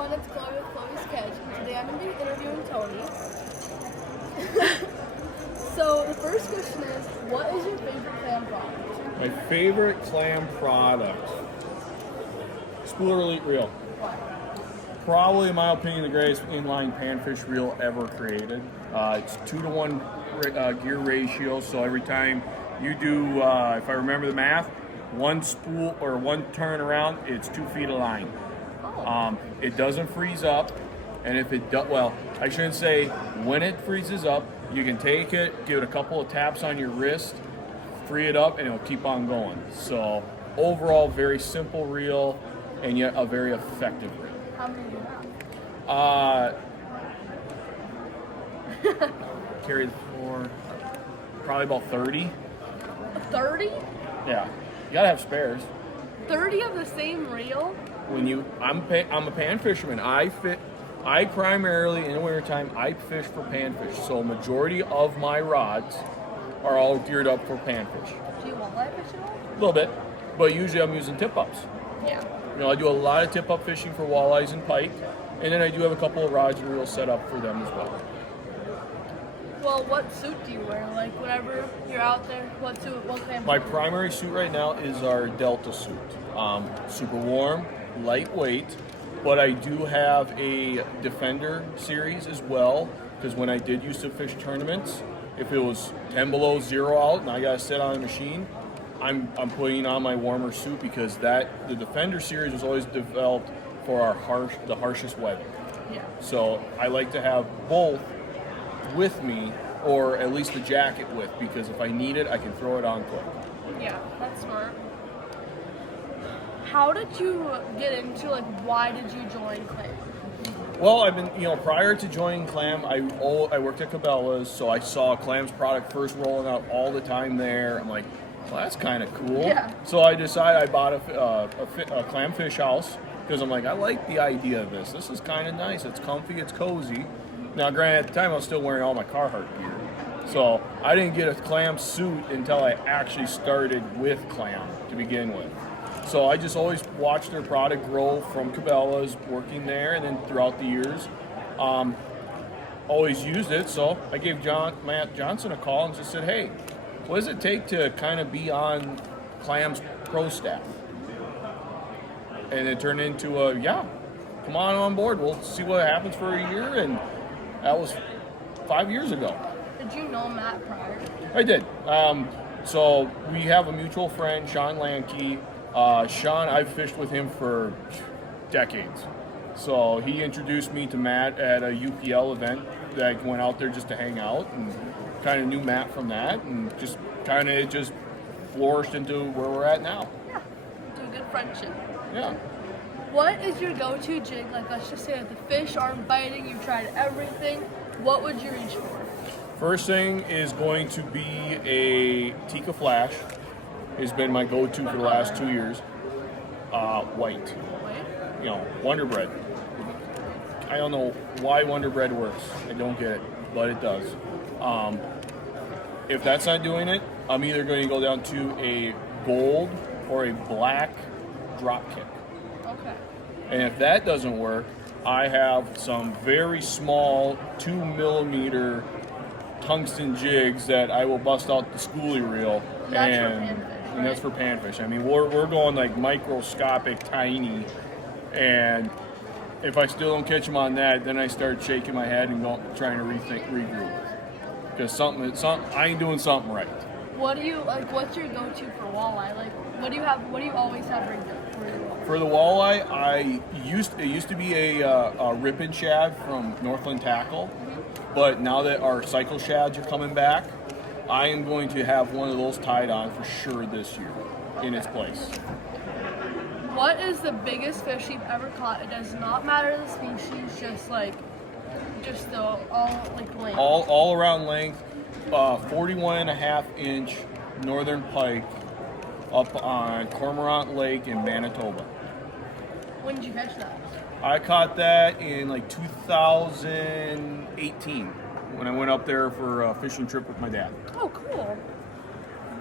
everyone, it's Khloe with Khloe's Catch. Today I'm going to be interviewing Tony. So the first question is, what is your favorite Clam product? My favorite Clam product? Spooler Elite Reel. Why? Probably, in my opinion, the greatest inline panfish reel ever created. It's 2-to-1 gear ratio, so every time you do, if I remember the math, one spool or one turn around, it's 2 feet of line. Oh. It doesn't freeze up, and if it does, well, I shouldn't say when it freezes up, you can take it, give it a couple of taps on your wrist, free it up, and it'll keep on going. So overall, very simple reel, and yet a very effective reel. How many do you have? Carry the floor, probably about 30. 30? Yeah, you gotta have spares. 30 of the same reel? I'm a pan fisherman. I primarily in the wintertime I fish for panfish. So majority of my rods are all geared up for panfish. Do you walleye fish at all? A little bit, but usually I'm using tip ups. Yeah. You know, I do a lot of tip up fishing for walleyes and pike, and then I do have a couple of rods and reels set up for them as well. Well, what suit do you wear? Like, whenever you're out there, what suit, what Clam? My primary suit right now is our Delta suit. Super warm, lightweight, but I do have a Defender series as well, because when I did used to fish tournaments, if it was 10 below 0 out and I got to sit on a machine, I'm putting on my warmer suit because the Defender series was always developed for the harshest weather. Yeah. So I like to have both with me, or at least the jacket with, because if I need it, I can throw it on quick. Yeah, that's smart. How did you get into, like, why did you join Clam? Well, I've been, prior to joining Clam, I worked at Cabela's, so I saw Clam's product first rolling out all the time there. I'm like, well, that's kind of cool. Yeah. So I decided I bought a Clam fish house, because I'm like, I like the idea of this. This is kind of nice. It's comfy. It's cozy. Now, granted, at the time, I was still wearing all my Carhartt gear. So I didn't get a Clam suit until I actually started with Clam to begin with. So I just always watched their product grow from Cabela's, working there, and then throughout the years, always used it. So I gave Matt Johnson a call and just said, hey, what does it take to kind of be on Clam's pro staff? And it turned into come on board. We'll see what happens for a year. And that was 5 years ago. Did you know Matt prior? I did. So we have a mutual friend, Sean Lankey. Sean, I've fished with him for decades. So he introduced me to Matt at a UPL event that I went out there just to hang out, and kind of knew Matt from that, and just flourished into where we're at now. Yeah, to a good friendship. Yeah. What is your go-to jig? Like, let's just say that the fish aren't biting, you've tried everything. What would you reach for? First thing is going to be a Tika Flash. Has been my go-to for the last 2 years. White. Wonder Bread. I don't know why Wonder Bread works. I don't get it, but it does. If that's not doing it, I'm either going to go down to a gold or a black drop kick. Okay. And if that doesn't work, I have some very small 2 millimeter tungsten jigs that I will bust out the schoolie reel. And that's for panfish. I mean, we're going like microscopic, tiny, and if I still don't catch them on that, then I start shaking my head and trying to regroup, because I ain't doing something right. What do you like? What's your go-to for walleye? Like, what do you have? What do you always have rigged up for your walleye? For the walleye, it used to be a ripon shad from Northland Tackle, but now that our cycle shads are coming back, I am going to have one of those tied on for sure this year in its place. What is the biggest fish you've ever caught? It does not matter the species, just the length. All around length, 41.5 inch northern pike up on Cormorant Lake in Manitoba. When did you catch that? I caught that in like 2018 when I went up there for a fishing trip with my dad. Oh, cool.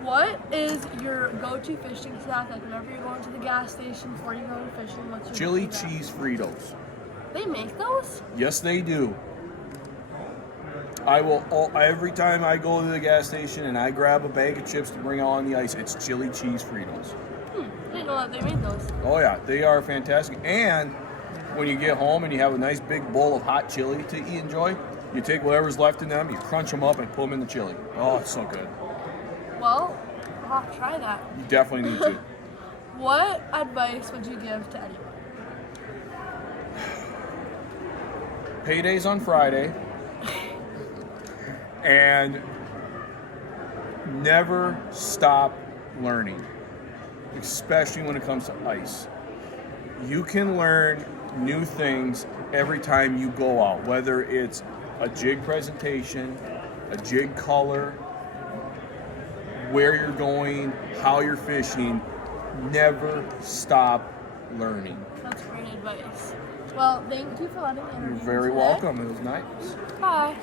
What is your go-to fishing snack? Like whenever you're going to the gas station before you go fishing, what's your Chili go-to snack? cheese Fritos. They make those? Yes, they do. I will every time I go to the gas station and I grab a bag of chips to bring on the ice, it's chili cheese Fritos. I didn't know that they made those. Oh yeah, they are fantastic. And when you get home and you have a nice big bowl of hot chili to enjoy, you take whatever's left in them, you crunch them up and put them in the chili. Oh, it's so good. Well, I'll have to try that. You definitely need to. What advice would you give to anyone? Payday's on Friday. And never stop learning, especially when it comes to ice. You can learn new things every time you go out, whether it's a jig presentation, a jig color, where you're going, how you're fishing. Never stop learning. That's great advice. Well, thank you for letting me interview You're very today. welcome. It was nice. Bye.